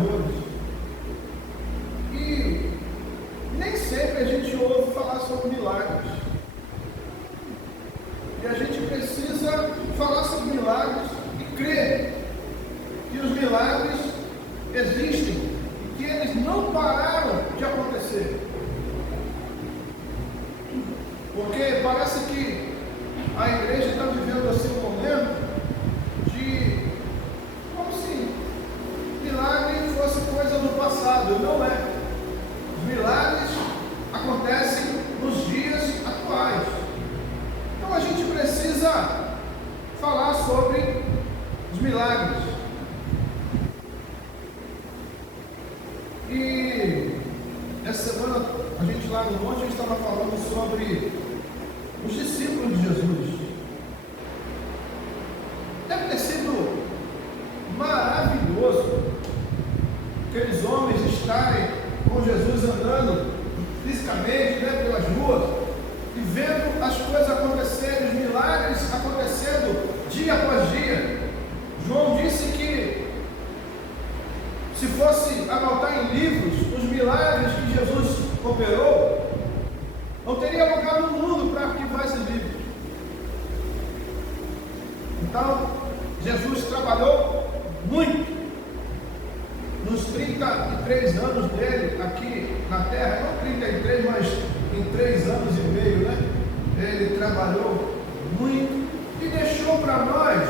pregadores. E nem sempre a gente ouve falar sobre milagres. E a gente precisa falar sobre milagres e crer que os milagres existem e que eles não pararam de acontecer. Porque parece que a igreja está vivendo assim um momento de como se milagre fosse coisa do passado. Não é. Os milagres acontecem nos dias atuais. Então a gente precisa falar sobre os milagres. E essa semana a gente lá no monte estava falando sobre os discípulos de Jesus. Deve ter sido maravilhoso aqueles homens estarem com Jesus andando fisicamente, pelas ruas e vendo as coisas acontecerem, os milagres acontecendo dia após dia. João disse que se fosse anotar em livros os milagres que Jesus operou, não teria lugar no mundo para arquivar esses livros. Então, Jesus trabalhou muito nos 33 anos dele aqui na terra, não 33, mas em 3 anos e meio, ele trabalhou muito e deixou para nós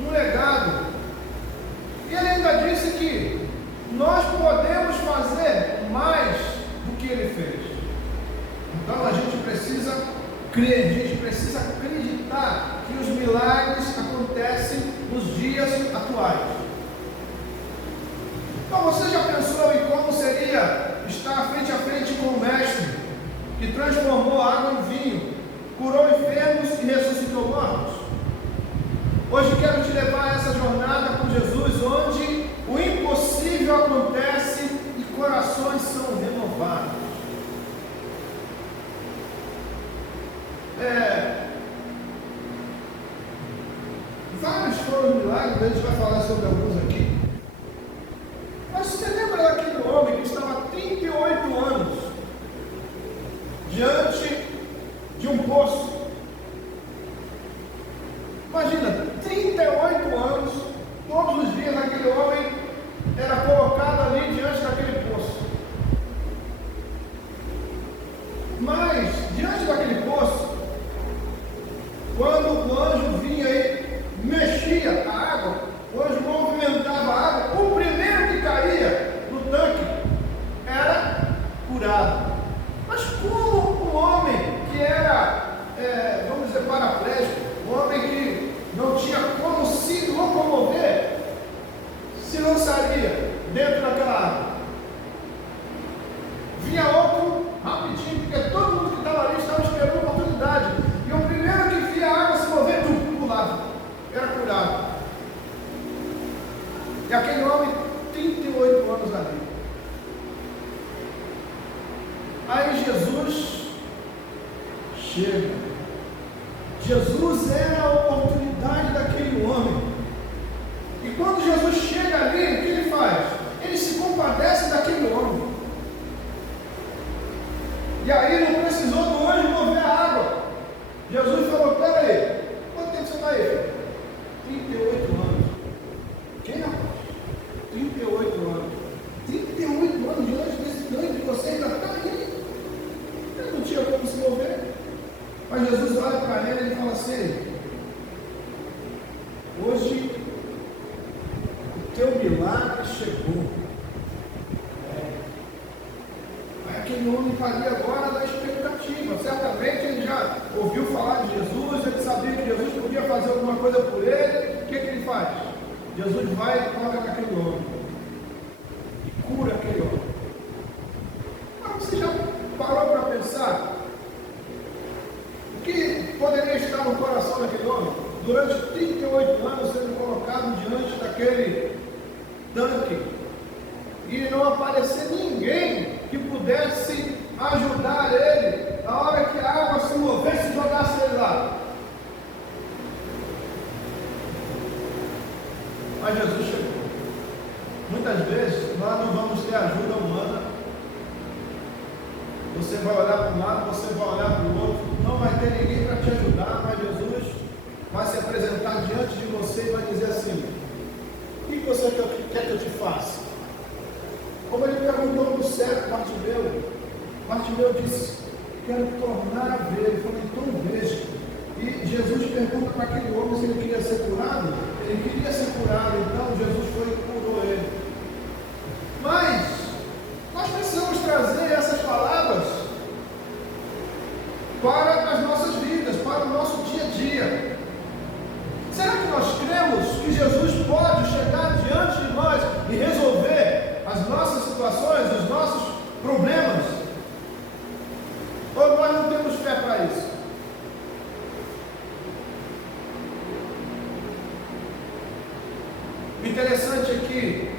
um legado. E ele ainda disse que nós podemos fazer mais do que ele fez. Então a gente precisa crer, a gente precisa acreditar que os milagres acontecem nos dias atuais. Então você já pensou em como seria estar frente a frente com o Mestre, que transformou a água em vinho, curou enfermos e ressuscitou mortos? Hoje quero te levar a essa jornada com Jesus, onde o impossível acontece e corações são renovados. Vários foram milagres, a gente vai falar sobre alguns aqui. Mas você lembra daquele homem que estava há 38 anos diante de um poço? Imagina, 38 anos, todos os dias aquele homem era colocado ali diante daquele poço. Mas, diante daquele poço, quando o anjo vinha e mexia a água, o anjo movimentava a água, o primeiro que caía no tanque era curado. Mas como um homem que era, vamos dizer, paraplégico, um homem que não tinha como se locomover, se lançaria dentro daquela água? Vinha outro rapidinho, porque todo mundo que estava ali estava esperando a oportunidade. E o primeiro que via a água se mover, pulava, era curado. E aquele homem, 38 anos ali. Aí Jesus chega. Jesus era a oportunidade daquele homem. E quando Jesus chega ali, o que ele faz? Ele se compadece daquele homem. E aí não precisou do anjo mover a água. Jesus falou: pera aí, quanto tempo você está aí? 38 anos. Quem, rapaz? 38 anos. 38 anos diante desse tanque e você ainda está aí. Ele não tinha como se mover. Mas Jesus olha para ele e fala assim: hoje o teu milagre chegou. Aí aquele homem estaria agora na expectativa. Certamente ele já ouviu falar de Jesus, ele sabia que Jesus podia fazer alguma coisa por ele. O que ele faz? Jesus vai e toca naquele homem e cura aquele homem. Mas você já parou para pensar o que poderia estar no coração daquele homem durante 38 anos sendo colocado diante daquele tanque e não aparecer ninguém que pudesse ajudar ele na hora que a água se movesse e jogasse ele lá? Mas Jesus chegou. Muitas vezes nós não vamos ter ajuda humana. Você vai olhar para um lado, você vai olhar para o outro, não vai ter ninguém para te ajudar, mas Jesus vai se apresentar diante de você e vai dizer assim: o que você quer que eu te faça? Como ele perguntou para o cego Bartimeu disse: quero tornar a ver. Ele falou: então veja. E Jesus pergunta para aquele homem se ele queria ser curado. Ele queria ser curado, então Jesus foi e curou ele. Mas nós precisamos trazer essas palavras para as nossas vidas, para o nosso dia a dia. Será que nós cremos que Jesus pode chegar diante de nós e resolver as nossas situações, os nossos problemas? Ou nós não temos fé para isso? O interessante é que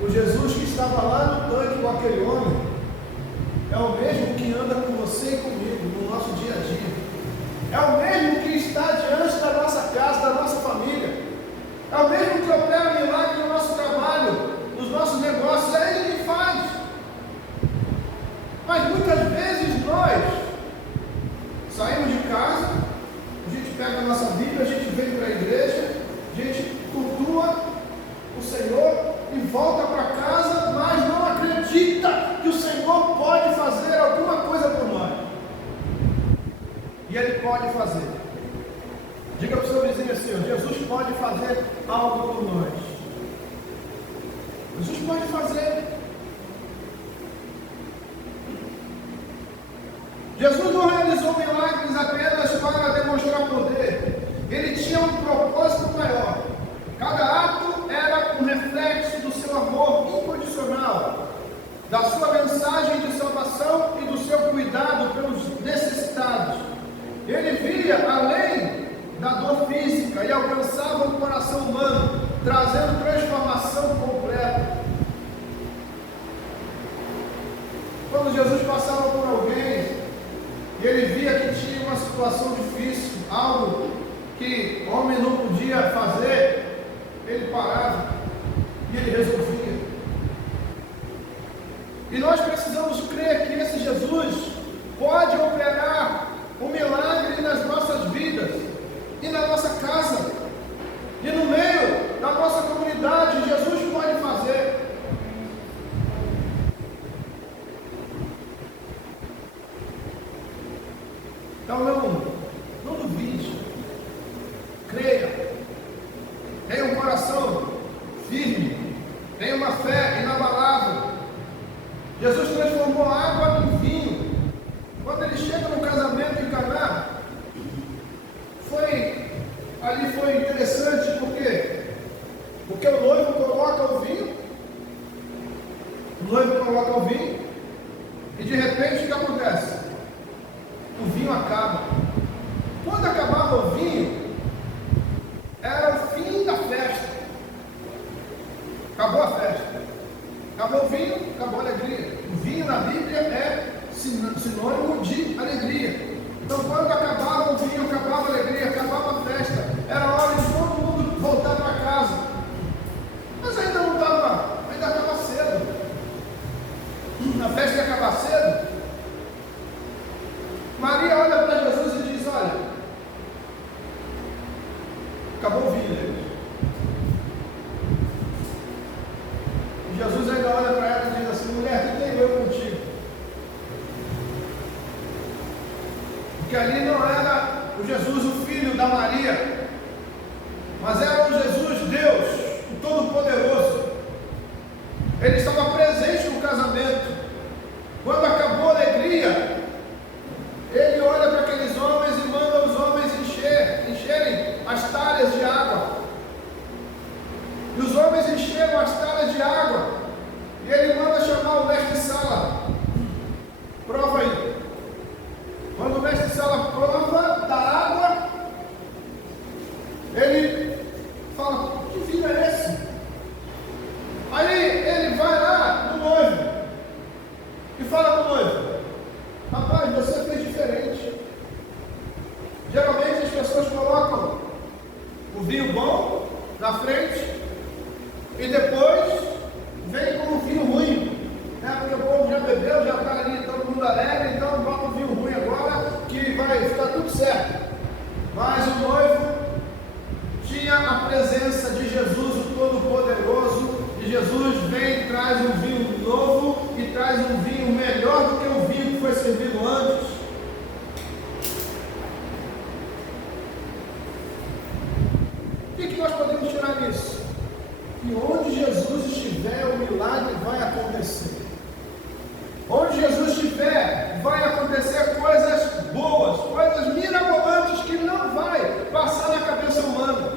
o Jesus que estava lá no tanque com aquele homem é o mesmo que anda com você e comigo no nosso dia a dia. É o mesmo que está diante da nossa casa, da nossa família. É o mesmo que opera milagre no nosso trabalho, nos nossos negócios. É Ele que faz. Mas muitas vezes nós saímos de casa, a gente pega a nossa Bíblia, a gente vem para a igreja, a gente cultua o Senhor e volta para casa, mas não acredita que o Senhor pode fazer alguma coisa por nós. E Ele pode fazer. Diga para o seu vizinho assim: Jesus pode fazer algo por nós. Jesus pode fazer. Jesus não realizou milagres apenas para demonstrar poder. Ele tinha um propósito maior. Cada ato era um reflexo do seu amor incondicional, da sua mensagem de salvação e do seu cuidado pelos necessitados. Ele via além da dor física e alcançava o coração humano, trazendo transformação completa. Quando Jesus passava por alguém e ele via que tinha uma situação difícil, algo que homem não podia fazer, ele parava e ele resolvia. E nós precisamos crer que esse Jesus pode operar um milagre nas nossas vidas e na nossa casa e no meio da nossa comunidade. Jesus pode fazer. Então não duvide, creia, tenha um coração firme, tenha uma fé inabalável. Jesus transformou água em vinho. Quando ele chega no casamento em Caná, foi interessante, porque o noivo coloca o vinho, e de repente o que acontece? O vinho acaba. Quando acabava o vinho, era o fim da festa. Acabou a festa. Acabou o vinho, acabou a alegria. O vinho na Bíblia é sinônimo de alegria. Então quando acabava o vinho, acabava a alegria, acabava a festa, era hora de todo mundo voltar para casa. Mas ainda acaba cedo. A festa ia acabar cedo. Maria olha para Jesus e diz: olha, acabou o vinho. E Jesus ainda olha para ela e diz assim: mulher, o que tem eu contigo? Porque ali não era o Jesus, o filho da Maria, mas era o Jesus, Deus, o Todo-Poderoso. Ele estava presente no casamento. Quando acabou a alegria, ele olha para aqueles homens e manda os homens encherem as talhas de água. E os homens encheram as talhas de água. E ele manda chamar o mestre-sala. Prova aí. Quando o mestre-sala prova da água, ele fala: que vinho é esse? Aí ele vai lá no noivo e fala para o noivo: traz um vinho novo e traz um vinho melhor do que o vinho que foi servido antes. O que nós podemos tirar disso? Que onde Jesus estiver, o milagre vai acontecer. Onde Jesus estiver, vai acontecer coisas boas, coisas mirabolantes que não vai passar na cabeça humana.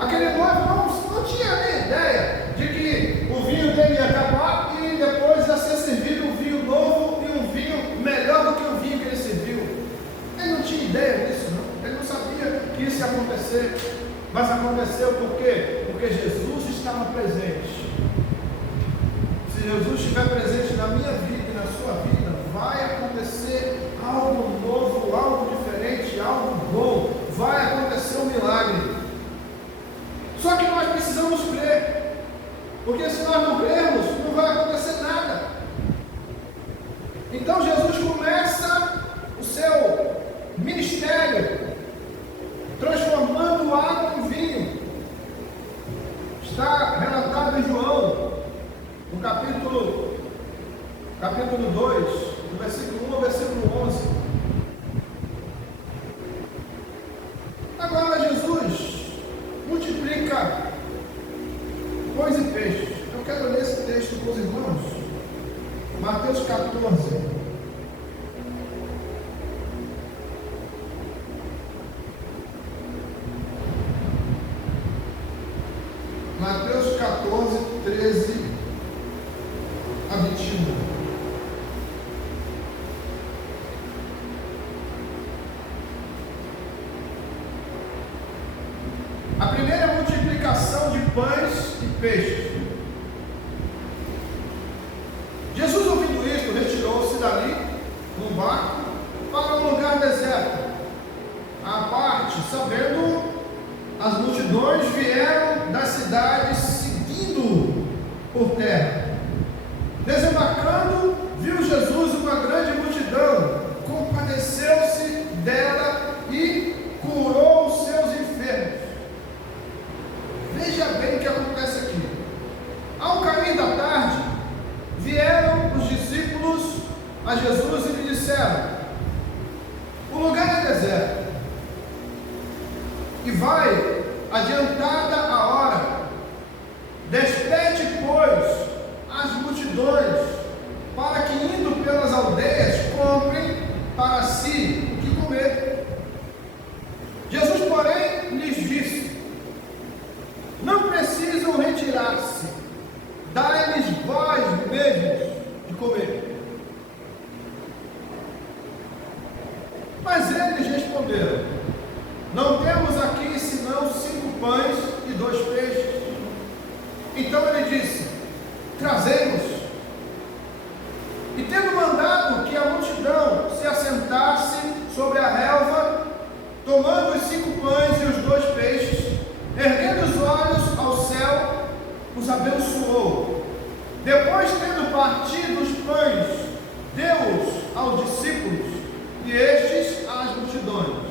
Aquele noivo não tinha nem ideia de que o vinho dele ia acabar e depois ia ser servido um vinho novo e um vinho melhor do que o vinho que ele serviu. Ele não tinha ideia disso, não. Ele não sabia que isso ia acontecer. Mas aconteceu por quê? Porque Jesus estava presente. Se Jesus estiver presente na minha vida e na sua vida, vai acontecer algo novo, algo diferente, algo bom. Vai acontecer um milagre. Só que nós precisamos crer. Porque se nós não crermos, não vai acontecer nada. Então Jesus começa o seu ministério transformando água em vinho. Está relatado em João, no capítulo 2, do versículo 1 ao versículo 11. Agora Jesus multiplica pães e peixes. Eu quero ler esse texto com os irmãos. Mateus 14. Mateus 14, 13 a 21. A primeira é a multiplicação de pães e peixes. Jesus, ouvindo isto, retirou-se dali num barco para um lugar deserto, à parte, sabendo as multidões vieram das cidades seguindo por terra. Desembarcando, viu Jesus uma grande multidão, compadeceu-se dela e curou os seus enfermos. Veja bem o que acontece aqui. Ao cair da tarde, vieram os discípulos a Jesus e lhe disseram: o lugar é deserto, e vai adiantada a hora. Despede, pois, as multidões, para que, indo pelas aldeias, comprem para si o que comer. Jesus, porém, lhes disse: não precisam retirar-se, dai-lhes vós mesmos de comer. Mas eles responderam: não temos aqui senão 5 pães e 2 peixes. Então ele disse: trazei-nos. E tendo mandado que a multidão se assentasse sobre a relva, tomando os 5 pães e os 2 peixes, erguendo os olhos ao céu, os abençoou. Depois, tendo partido os pães, deu-os aos discípulos, e estes às multidões.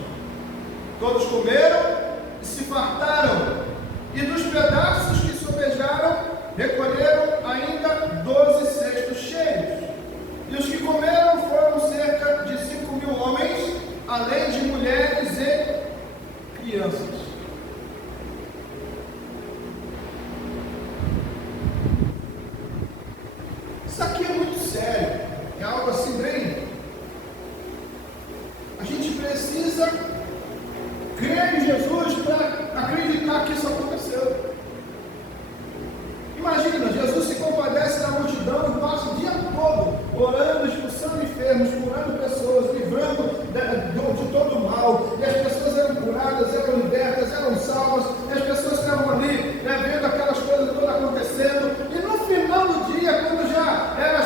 Todos comeram e se fartaram, e dos pedaços que sobejaram, recolheram ainda 12 cestos cheios. E os que comeram foram cerca de 5.000 homens, além de mulheres e crianças. Isso aqui é muito sério, é algo assim bem. A gente precisa crer em Jesus para acreditar que isso aconteceu. Imagina, Jesus se compadece da multidão e passa o dia todo orando, expulsando enfermos, curando pessoas, livrando de todo o mal. E as pessoas eram curadas, eram libertas, eram salvas. E as pessoas estavam ali, vendo aquelas coisas todas acontecendo. E no final do dia, quando já era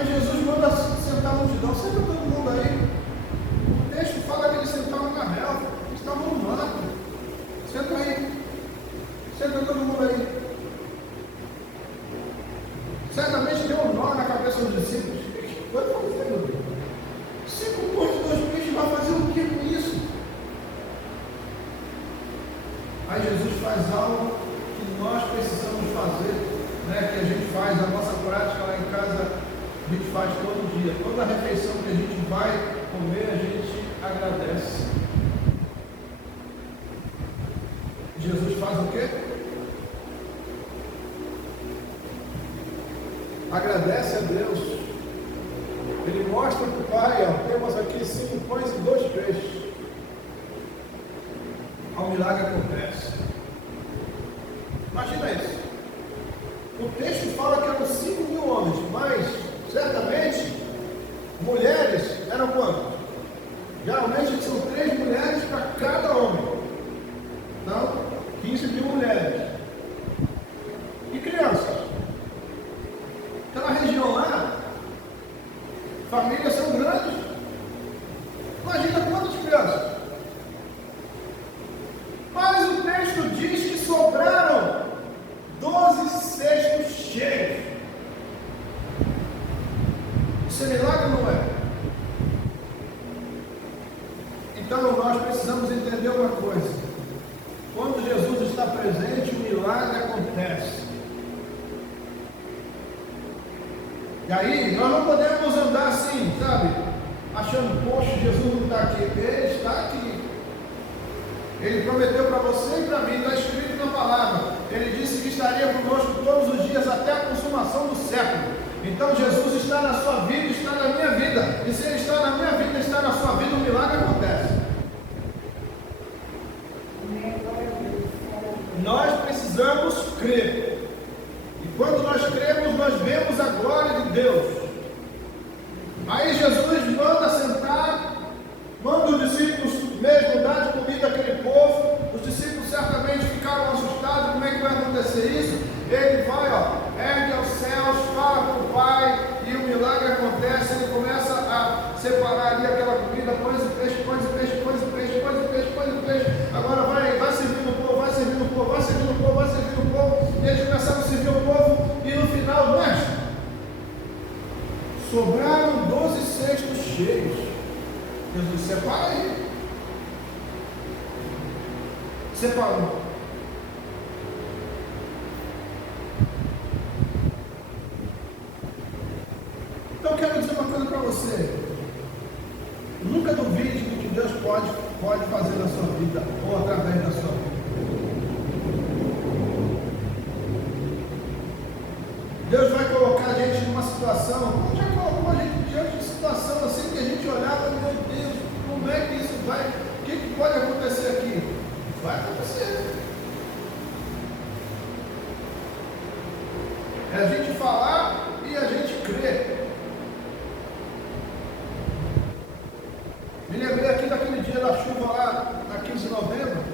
Mas Jesus manda sentar a multidão, senta todo mundo aí. O texto fala que eles sentavam na relva, eles estavam no mato. Senta aí, senta todo mundo aí. Certamente deu um nó na cabeça dos discípulos. O que foi fazer, meu Deus? 5 pães e 2 peixes, vai fazer o que com isso? Aí Jesus faz algo que nós precisamos fazer, né? Que a gente faz, a nossa prática lá em casa, a gente faz todo dia. Toda refeição que a gente vai comer, a gente agradece. Jesus faz o quê? Agradece a Deus. Ele mostra para o Pai, ó, temos aqui 5 pães e 2 peixes. O milagre acontece. Imagina isso. O texto fala que eram 5.000 homens, mas certamente mulheres eram quantas? Geralmente são 3 mulheres para cada homem. Então, 15.000 mulheres. E crianças? Aquela região lá, famílias são grandes. Imagina quantas crianças. Mas o texto diz que sobraram 12 cestos cheios. Isso é milagre ou não é? Então nós precisamos entender uma coisa. Quando Jesus está presente, o milagre acontece. E aí, nós não podemos andar assim, sabe? Achando, poxa, Jesus não está aqui. Ele está aqui. Ele prometeu para você e para mim, está escrito na palavra. Ele disse que estaria conosco todos os dias até a consumação do século. Então Jesus está na sua vida, está na minha vida. E se Ele está na minha vida, está na sua vida, o milagre acontece. Nós precisamos crer. E quando nós cremos, nós vemos a glória de Deus. Aí Jesus manda sentar, manda os discípulos mesmo dar de comida àquele povo. Os discípulos certamente ficaram assustados. Como é que vai acontecer isso? Ele vai, ergue aos céus, fala com o Pai, e o milagre acontece. Ele começa a separar ali aquela comida, pães e peixe, pães e peixe, pães e peixe, pães e peixe, pães e peixe. Agora vai servindo o povo, vai servindo o povo, vai servindo o povo, vai servindo o povo. E eles começaram a servir o povo, e no final, mestre, sobraram 12 cestos cheios. Jesus, separa aí. Separou. Então eu quero dizer uma coisa para você. Nunca duvide do que Deus pode fazer na sua vida ou através da sua vida. Deus vai colocar a gente numa situação, já colocou a gente diante de situação assim que a gente olhava, meu Deus, como é que isso vai, o que pode acontecer aqui? Vai acontecer. É a gente falar e a gente crer. Me lembrei aqui daquele dia da chuva lá, na 15 de novembro,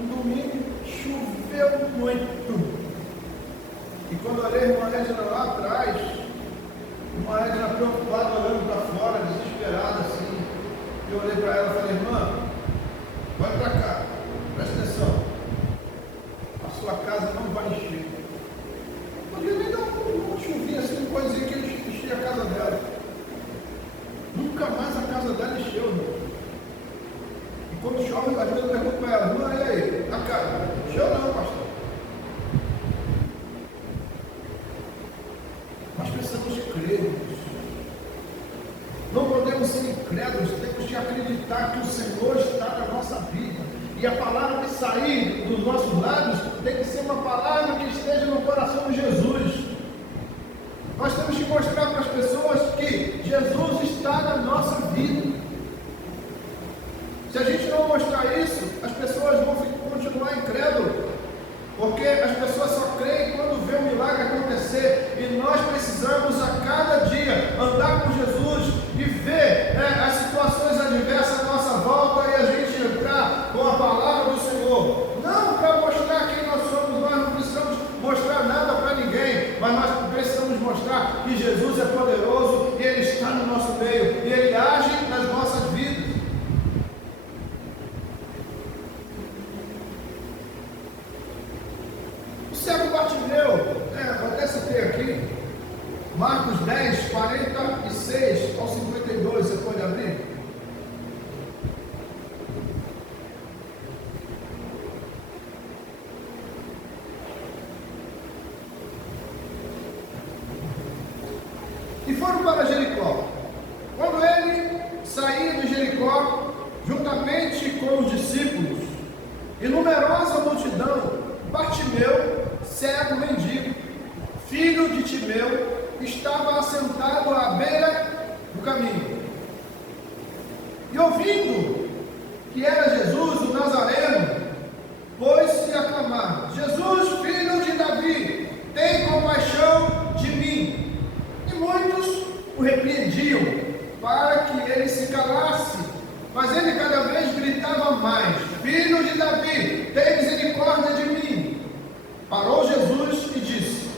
um domingo, choveu muito. E quando eu olhei a irmã Edna lá atrás, a irmã Edna preocupada, olhando para fora, desesperada assim, eu olhei para ela e falei, irmã, vai para cá, presta atenção, a sua casa não vai encher. Podia nem dar uma chuvinha assim, coisinha que enchia a casa dela. Nunca mais a casa dela encheu, irmão. E quando chove, às vezes eu pergunto para ela, irmã, e aí, a casa? Encheu não, pastor. Nós precisamos crer nisso. Não podemos ser incrédulos, temos que acreditar que o Senhor está na nossa vida. E a palavra que sair dos nossos lábios tem que ser uma palavra que esteja no coração de Jesus. Nós temos que mostrar para as pessoas que Jesus está na nossa vida. Se a gente não mostrar isso, as pessoas vão continuar incrédulas. Porque as pessoas só creem quando vê o milagre acontecer. E nós precisamos a cada dia andar com Jesus e ver as situações adversas à nossa volta e a gente entrar com a palavra do Senhor. Não para mostrar quem nós somos, nós não precisamos mostrar nada para ninguém, mas nós precisamos mostrar que Jesus é poderoso no nosso meio e Ele age nas nossas vidas. O cego Bartimeu, vou até citei aqui, Marcos 10, 46 ao 52, você pode abrir? E foram para Jericó. Quando ele saía de Jericó, juntamente com os discípulos e numerosa multidão, Bartimeu, cego mendigo, filho de Timeu, estava assentado à beira do caminho. E ouvindo que era Jesus o Nazareno, pôs-se a clamar: Jesus, filho de Davi, tem compaixão de mim. E muitos o repreendiam para que ele se calasse, mas ele cada vez gritava mais: Filho de Davi, tem misericórdia de mim. Parou Jesus e disse: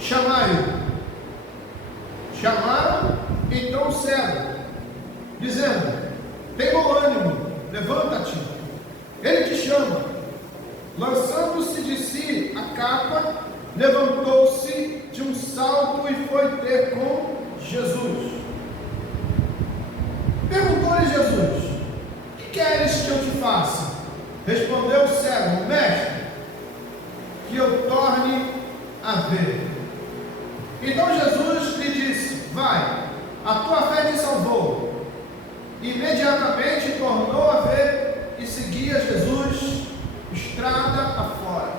Chamai-o. Chamaram então o cego, dizendo: Tem bom ânimo, levanta-te, ele te chama. Lançando-se de si a capa, levantou-se de um salto e foi ter com Jesus. Perguntou-lhe Jesus: Que queres que eu te faça? Respondeu o cego: Mestre, que eu torne a ver. Então Jesus lhe disse: Vai, a tua fé te salvou. Imediatamente tornou a ver e seguia Jesus estrada afora.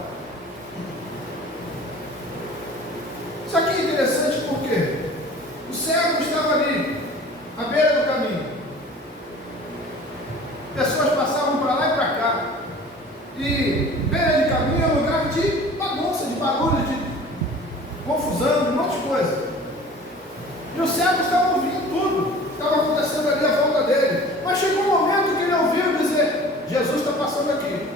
Isso aqui é interessante porque o cego estava ali, à beira do caminho. Pessoas passavam para lá e para cá. E beira de caminho é lugar de bagunça, de barulho, de confusão, de um monte de coisa. E o cego estava ouvindo tudo, estava acontecendo ali à volta dele. Mas chegou um momento que ele ouviu dizer: Jesus está passando aqui.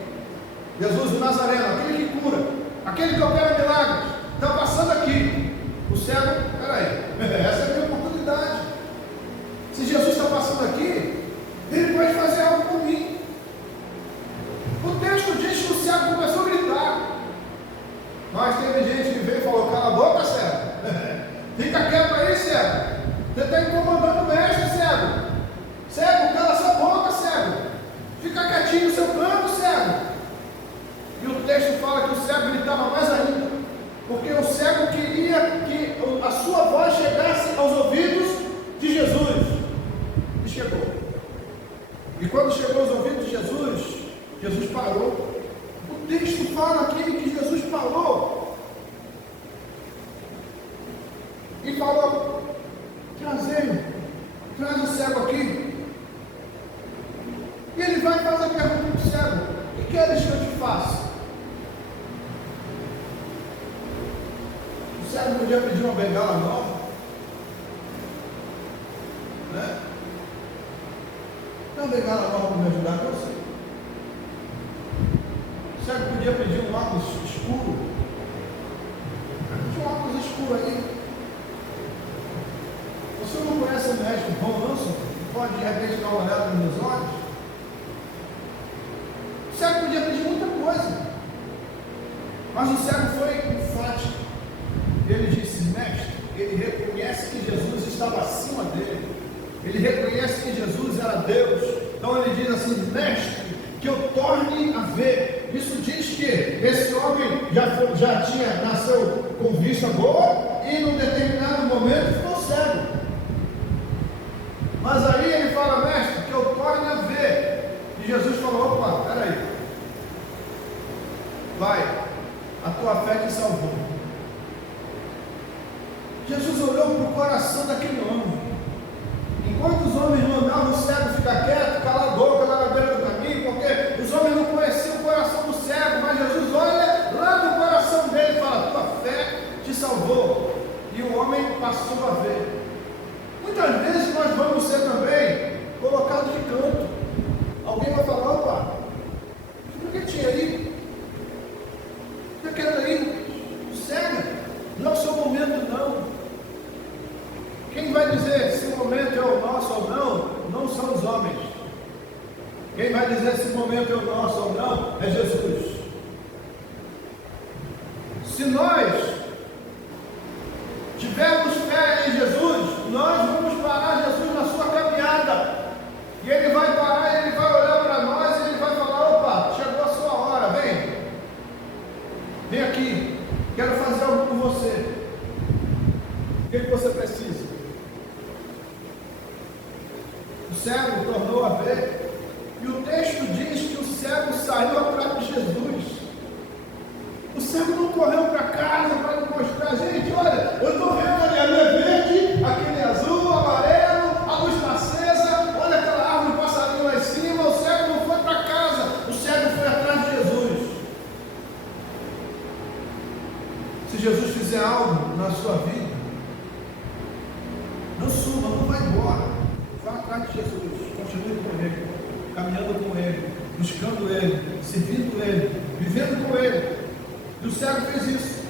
Jesus o Nazareno, aquele que cura, aquele que opera milagres, está passando aqui. O cego, peraí, essa é a minha oportunidade. Se Jesus está passando aqui, ele pode fazer algo por mim. O texto diz que o cego começou a gritar. Mas teve gente que veio e falou: Cala a boca, cego. Fica quieto aí, cego. Você está incomodando o mestre, cego. Cego, cala sua boca, cego. Fica quietinho no seu canto, cego. E o texto fala que o cego gritava mais ainda, porque o cego queria que a sua voz chegasse aos ouvidos de Jesus. E chegou. E quando chegou aos ouvidos de Jesus, Jesus parou. O texto fala aqui que Jesus parou e falou: traz o cego aqui. E ele vai e faz a pergunta para o cego: O que queres que eu te faça? O cego podia pedir uma bengala nova, né? Dá uma bengala nova para me ajudar com você. O cego podia pedir um óculos escuro. Tinha um óculos escuro aí. Você não conhece o médico Ron Anson? Pode de repente dar uma olhada nos meus olhos? O cego podia pedir muita coisa, mas o cego foi enfático. Ele disse: Mestre, ele reconhece que Jesus estava acima dele. Ele reconhece que Jesus era Deus. Então ele diz assim: Mestre, que eu torne a ver. Isso diz que esse homem nasceu com vista boa e num determinado momento ficou cego. Mas aí ele fala: Mestre, que eu torne a ver. E Jesus falou: Opa, peraí, vai, a tua fé te salvou. Jesus olhou para o coração daquele homem. Enquanto os homens mandavam o cego ficar quieto, calar a boca lá na beira do caminho, porque os homens não conheciam o coração do cego, mas Jesus olha lá no coração dele e fala: Tua fé te salvou. E o homem passou a ver. Muitas vezes nós vamos ser também colocados de canto. Alguém vai falar: Opa, por que tinha aí? Fica quieto aí, cega, não é o seu momento não. Quem vai dizer se o momento é o nosso ou não, não são os homens. Quem vai dizer se o momento é o nosso ou não, é Jesus. Se nós tivermos fé em Jesus, nós vamos parar Jesus na sua caminhada. E Ele vai parar, Ele vai olhar para nós e Ele vai falar: opa, chegou a sua hora, vem aqui, quero fazer algo por você. O que você precisa? O cego tornou a ver, e o texto diz que o cego saiu atrás de Jesus. O cego não correu para casa para mostrar: gente, olha, eu estou vendo ali, ali é verde, aquele é azul, amarelo, a luz está acesa, olha aquela árvore, passarinho lá em cima. O cego não foi para casa, o cego foi atrás de Jesus. Se Jesus fizer algo na sua vida, não suba, não vai embora, vá atrás de Jesus, continue com Ele, caminhando com Ele, buscando Ele, servindo Ele, vivendo com Ele. E o cego fez isso.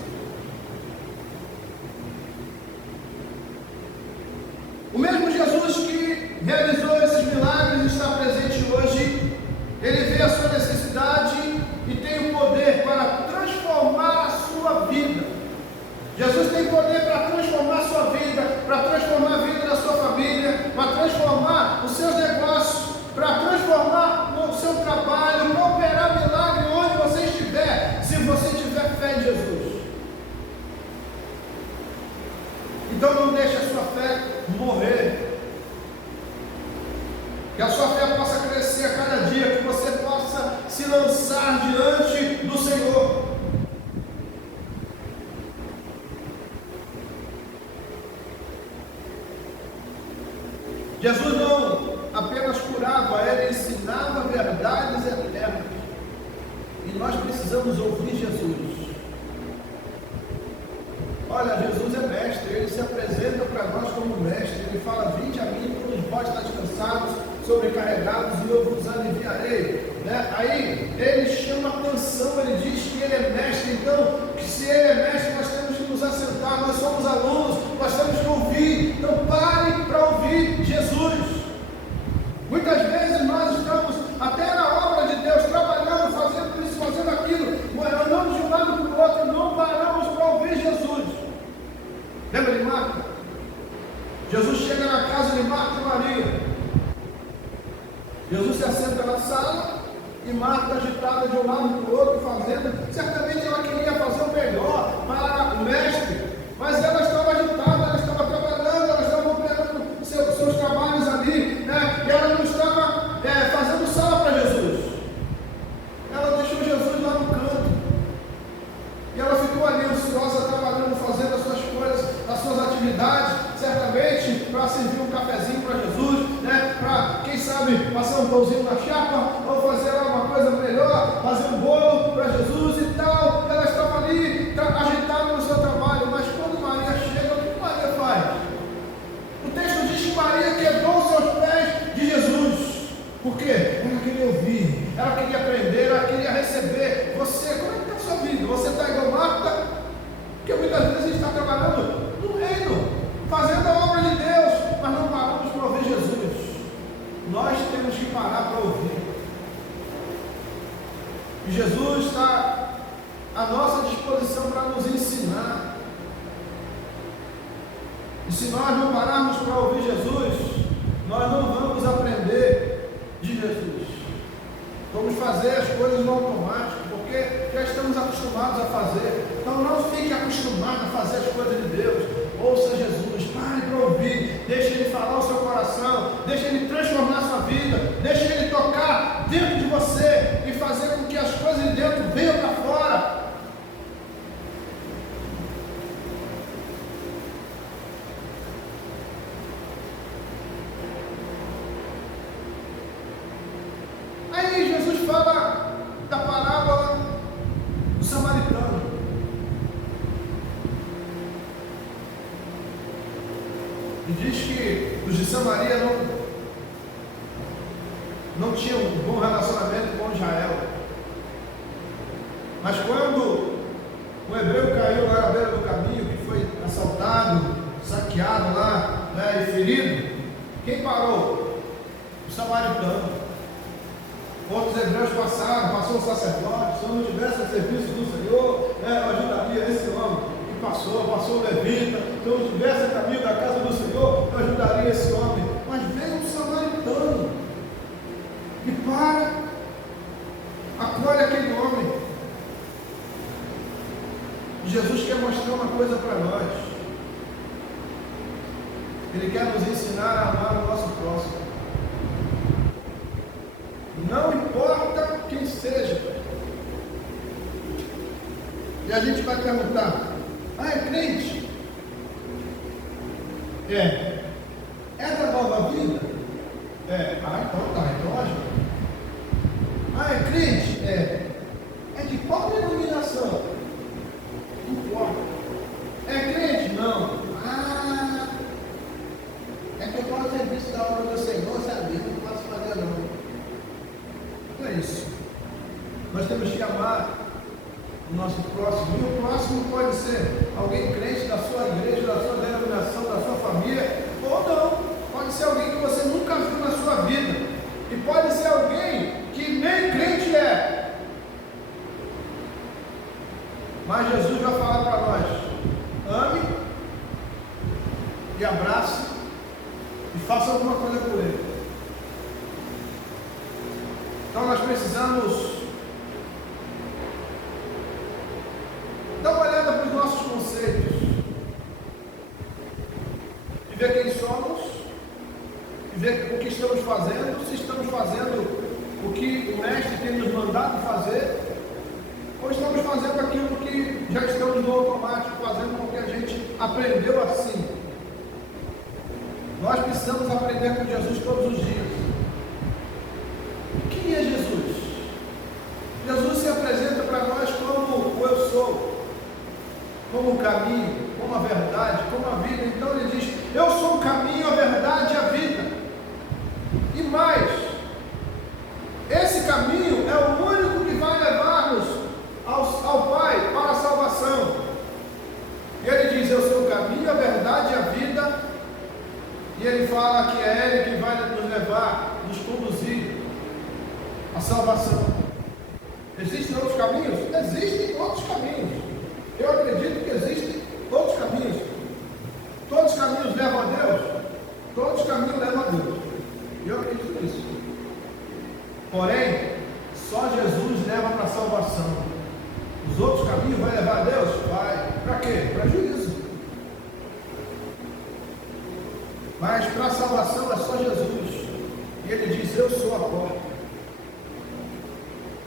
O mesmo Jesus que realizou esses milagres está presente hoje. Ele vê a sua necessidade e tem o poder para transformar a sua vida. Jesus tem poder para transformar a sua vida, para transformar a vida da sua família, para transformar os seus negócios, para transformar o seu trabalho, para operar milagre onde você estiver, se você tiver fé em Jesus. Então não deixe a sua fé morrer. Que a sua fé possa crescer a cada dia, que você possa se lançar diante do Senhor. Jesus não apenas curava, Ele ensinava verdades eternas. E nós precisamos ouvir Jesus. Olha, Jesus é mestre, Ele se apresenta para nós como mestre. Ele fala: vinde a mim, todos vós estáis cansados, sobrecarregados, e eu vos aliviarei. Aí Ele chama a atenção, Ele diz que Ele é mestre. Então, se Ele é mestre, nós temos que nos assentar, nós somos alunos, nós temos que ouvir. Então pare para ouvir Jesus. Muitas vezes nós estamos até na obra de Deus, trabalhando, fazendo isso, fazendo aquilo, andamos de um lado para o outro, não paramos para ouvir Jesus. Lembra de Marta? Jesus chega na casa de Marta e Maria. Jesus se assenta na sala e Marta, agitada de um lado para o outro, fazendo. Certamente ela queria fazer o melhor para o mestre, mas ela estava agitada, ela estava trabalhando, ela estava operando seus trabalhos ali, e ela não estava fazendo sala para Jesus. Ela deixou Jesus lá no canto e ela ficou ali ansiosa, trabalhando, fazendo as suas coisas, as suas atividades, certamente para servir um cafezinho para Jesus, para, quem sabe, passar um pãozinho na chapa, ou fazer uma coisa melhor, fazer um bolo para Jesus e tal. Ela estava ali agitada no seu trabalho, mas quando Maria chega, o que Maria faz? O texto diz que Maria quebrou os seus pés de Jesus. Por quê? Ela queria ouvir, ela queria aprender, ela queria receber. Você, como é que está a sua vida? Você está igual Marta? Porque muitas vezes a gente está trabalhando no reino, fazendo a obra de Deus, mas não paramos para ouvir Jesus. Nós temos que parar para ouvir. E Jesus está à nossa disposição para nos ensinar. E se nós não pararmos para ouvir Jesus, nós não vamos aprender de Jesus. Vamos fazer as coisas no automático, porque já estamos acostumados a fazer. Então não fique acostumado a fazer as coisas de Deus. Ouça Jesus, pare para ouvir, deixe Ele falar o seu coração, deixe Ele transformar a sua vida, deixe Ele tocar dentro de você e fazer com que as coisas de dentro venham para fora. Aí Jesus fala da parábola do samaritano. E diz que os de Samaria não tinham um bom relacionamento com Israel. Mas quando o hebreu caiu lá à beira do caminho, que foi assaltado, saqueado lá, né, e ferido, quem parou? O samaritano. Outros hebreus passou o sacerdote, se eu não tivesse o serviço do Senhor, eu ajudaria esse homem. E passou o levita, se eu não tivesse o caminho da casa do Senhor, eu ajudaria esse homem. Mas veio um samaritano e acolhe aquele homem. Jesus quer mostrar uma coisa para nós. Ele quer nos ensinar a amar o nosso próximo. Não importa quem seja. E a gente vai perguntar: é crente? É da nova vida? Então tá, então ajuda. É crente? É de qual denominação? Não importa. É crente? Não. É que eu faço serviço da obra do Senhor, sabe? Não posso fazer não. Não é isso. Nós temos que amar o nosso próximo. E o próximo pode ser alguém crente da sua igreja, da sua denominação, da sua família, ou não. Pode ser alguém que você nunca viu na sua vida. E pode ser alguém que nem crente é. Mas Jesus vai falar para nós: ame e abrace e faça alguma coisa por ele. Então nós precisamos dar uma olhada para os nossos conceitos e ver quem somos, e ver o que estamos fazendo, se estamos fazendo o que o Mestre tem nos mandado fazer, ou estamos fazendo aquilo que já estamos no automático, fazendo porque a gente aprendeu assim. Nós precisamos aprender com Jesus todos os dias. Quem é Jesus? Jesus se apresenta para nós como o eu sou, como o caminho, como a verdade, como a vida. Então ele diz: eu sou o caminho, a verdade e a vida. E mais, esse caminho é o único que vai levar-nos ao Pai para a salvação. E ele diz: eu sou o caminho, a verdade e a vida. E ele fala que é ele que vai nos levar, nos conduzir à salvação. Existem outros caminhos? Existem outros caminhos. Eu acredito que existem outros caminhos. Todos os caminhos levam a Deus? Todos os caminhos levam a Deus. E eu acredito nisso. Porém, só Jesus leva para a salvação. Os outros caminhos vai levar a Deus? Vai. Para quê? Para juízo. Mas para a salvação é só Jesus. E ele diz: eu sou a porta.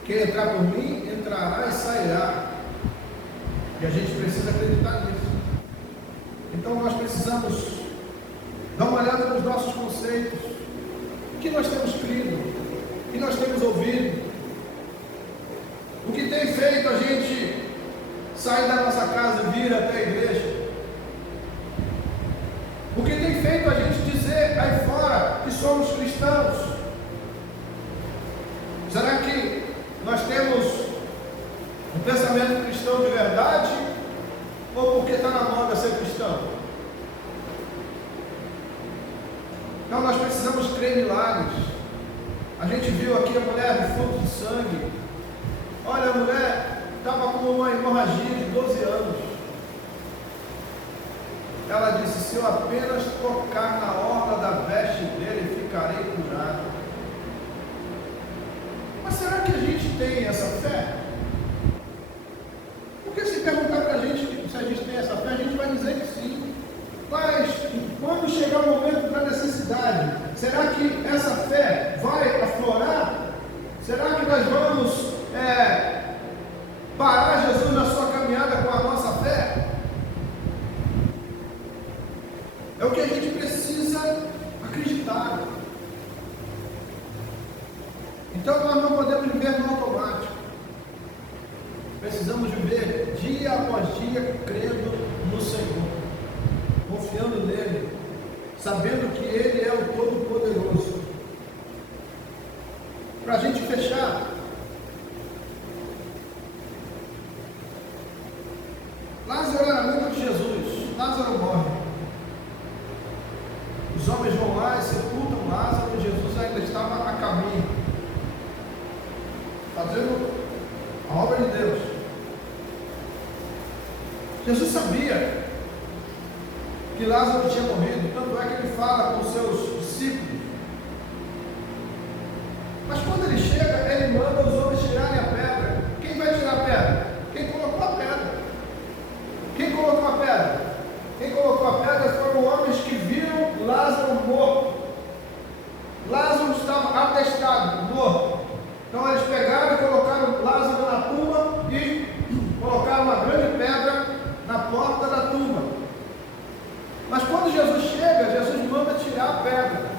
Quem entrar por mim, entrará e sairá. E a gente precisa acreditar nisso. Então nós precisamos dar uma olhada nos nossos conceitos. O que nós temos crido? O que nós temos ouvido? O que tem feito a gente sair da nossa casa e vir até a igreja? O que tem feito a gente dizer aí fora que somos cristãos? Será que nós temos um pensamento cristão de verdade? Ou porque está na moda ser cristão? Então nós precisamos crer em milagres. A gente viu aqui a mulher do fluxo de sangue. Olha, a mulher estava com uma hemorragia de 12 anos. Ela disse: se eu apenas tocar na orla da veste dele, ficarei curado. Mas será que a gente tem essa fé? Porque se perguntar para a gente se a gente tem essa fé, a gente vai dizer que sim. Mas quando chegar o momento da necessidade, será que essa fé vai aflorar? Será que nós vamos parar Jesus na sua caminhada com a nossa fé? É o que a gente precisa acreditar. Então nós não podemos viver no automático. Precisamos viver dia após dia crendo no Senhor, confiando nele, sabendo que Ele é o Todo-Poderoso. Para a gente fechar, Lázaro era amigo de Jesus. Lázaro morre. Os homens vão lá e sepultam Lázaro e Jesus ainda estava a caminho, fazendo a obra de Deus. Jesus sabia que Lázaro tinha morrido, tanto é que ele fala com os seus discípulos. Mas quando ele chega, ele manda os homens tirarem a pedra. Quem vai tirar a pedra? Quem colocou a pedra. Quem colocou a pedra? Quem colocou a pedra foram homens que viram Lázaro morto. Lázaro estava atestado, morto. Então eles pegaram e colocaram Lázaro na tumba e colocaram uma grande pedra na porta da tumba. Mas quando Jesus chega, Jesus manda tirar a pedra.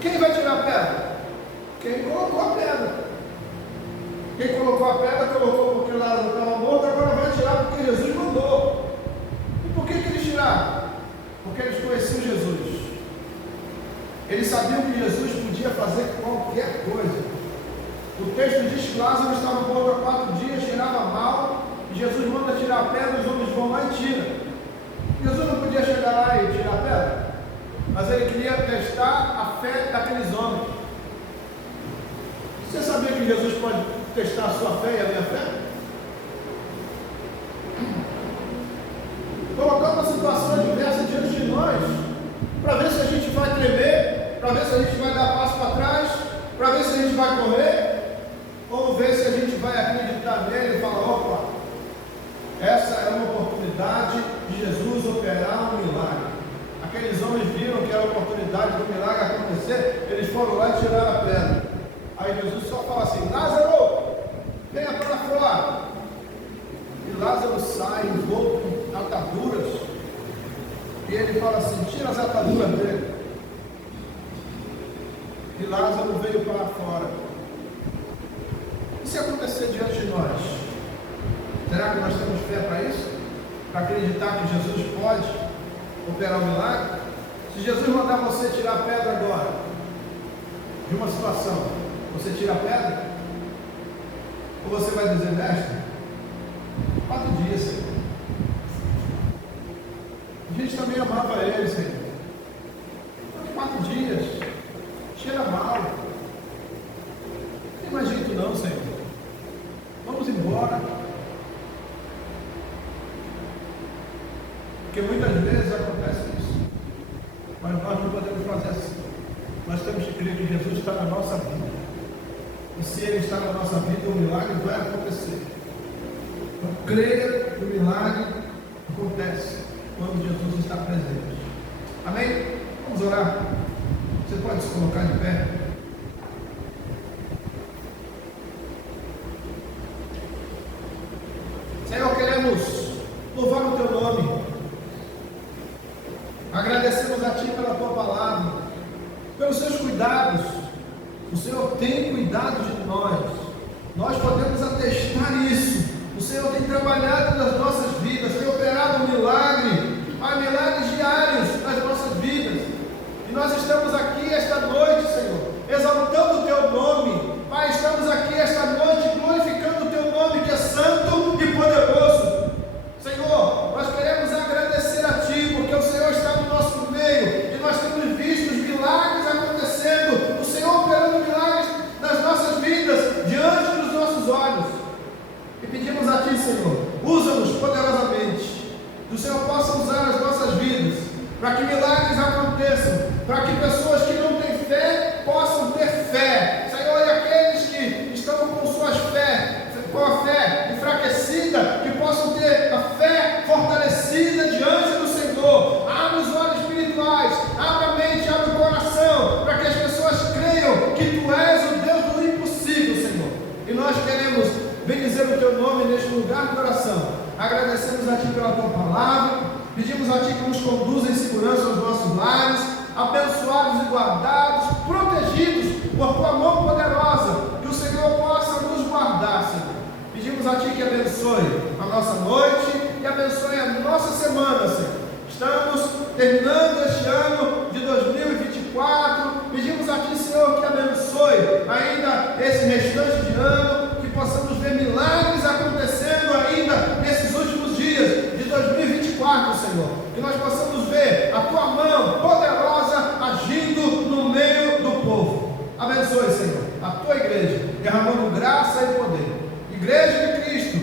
Quem vai tirar a pedra? Quem colocou a pedra. Quem colocou a pedra, colocou porque Lázaro estava morto, agora vai tirar porque Jesus mandou. E por que eles tiraram? Porque eles conheciam Jesus. Eles sabiam que Jesus podia fazer qualquer coisa. O texto diz que Lázaro estava morto há 4 dias, cheirava mal, e Jesus manda tirar a pedra, os homens vão lá e tiram. Jesus não podia chegar lá e tirar a pedra, mas ele queria testar a fé daqueles homens. Você sabia que Jesus pode testar a sua fé e a minha fé? Colocar uma situação adversa diante de nós, para ver se a gente vai tremer, para ver se a gente vai dar passo para trás, para ver se a gente vai correr, ou ver se a gente vai acreditar nele e falar: opa, essa é uma oportunidade de Jesus operar um milagre. Aqueles homens viram que era a oportunidade do milagre acontecer, eles foram lá e tiraram a pedra. Aí Jesus só fala assim: Lázaro, venha para fora. E Lázaro sai envolto com ataduras, e ele fala assim: tira as ataduras dele. E Lázaro veio para fora. E se acontecer diante de nós? Será que nós temos fé para isso? Para acreditar que Jesus pode operar um milagre? Se Jesus mandar você tirar a pedra agora, de uma situação, você tira a pedra? Ou você vai dizer: mestre, 4 dias, Senhor. A gente também amava ele, Senhor. 4 dias, cheira mal. Não tem mais jeito não, Senhor. Vamos embora. Porque muitas vezes acontece isso, mas nós não podemos fazer assim. Nós temos que crer que Jesus está na nossa vida, e se Ele está na nossa vida, o milagre vai acontecer. Então creia que o milagre acontece quando Jesus está presente. Amém? Vamos orar. Você pode se colocar de pé. Senhor, queremos louvar o Teu nome. Agradecemos a Ti pela Tua palavra, pelos Seus cuidados. O Senhor tem cuidado de nós. Nós podemos atestar isso. O Senhor tem trabalhado nas nossas vidas, tem operado um milagre, há milagres diários nas nossas vidas. E nós estamos aqui esta noite, Senhor, exaltando o Teu nome. Pai, estamos aqui esta noite glorificando o Teu nome, que é santo e poderoso. Senhor, nós queremos agradecer a Ti, porque o Senhor está no nosso meio, e nós temos visto os milagres acontecendo, o Senhor operando milagres nas nossas vidas, diante dos nossos olhos. E pedimos a Ti, Senhor, usa-nos poderosamente, que o Senhor possa usar as nossas vidas, para que milagres aconteçam, para que pessoas que não têm fé possam ter fé, Senhor, e aqueles que estão com a fé enfraquecida, que possam ter a fé fortalecida diante do Senhor. Abre os olhos espirituais, abre a mente, abre o coração, para que as pessoas creiam que Tu és o Deus do impossível, Senhor. E nós queremos bendizer o Teu nome neste lugar de oração. Agradecemos a Ti pela Tua palavra, pedimos a Ti que nos conduza em segurança aos nossos lares, abençoados e guardados, protegidos por Tua mão poderosa, que o Senhor possa nos guardar, Senhor. Pedimos a Ti que abençoe a nossa noite e abençoe a nossa semana, Senhor. Estamos terminando este ano de 2024, pedimos a Ti, Senhor, que abençoe ainda esse restante de ano, que possamos ver milagres acontecendo ainda nesses últimos dias de 2024, Senhor, que nós possamos ver a Tua mão igreja, derramando graça e poder. Igreja de Cristo,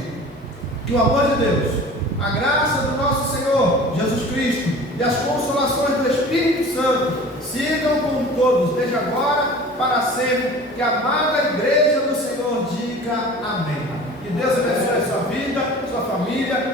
que o amor de Deus, a graça do nosso Senhor Jesus Cristo e as consolações do Espírito Santo sigam com todos, desde agora para sempre. Que a amada igreja do Senhor diga amém. Que Deus abençoe a sua vida, sua família,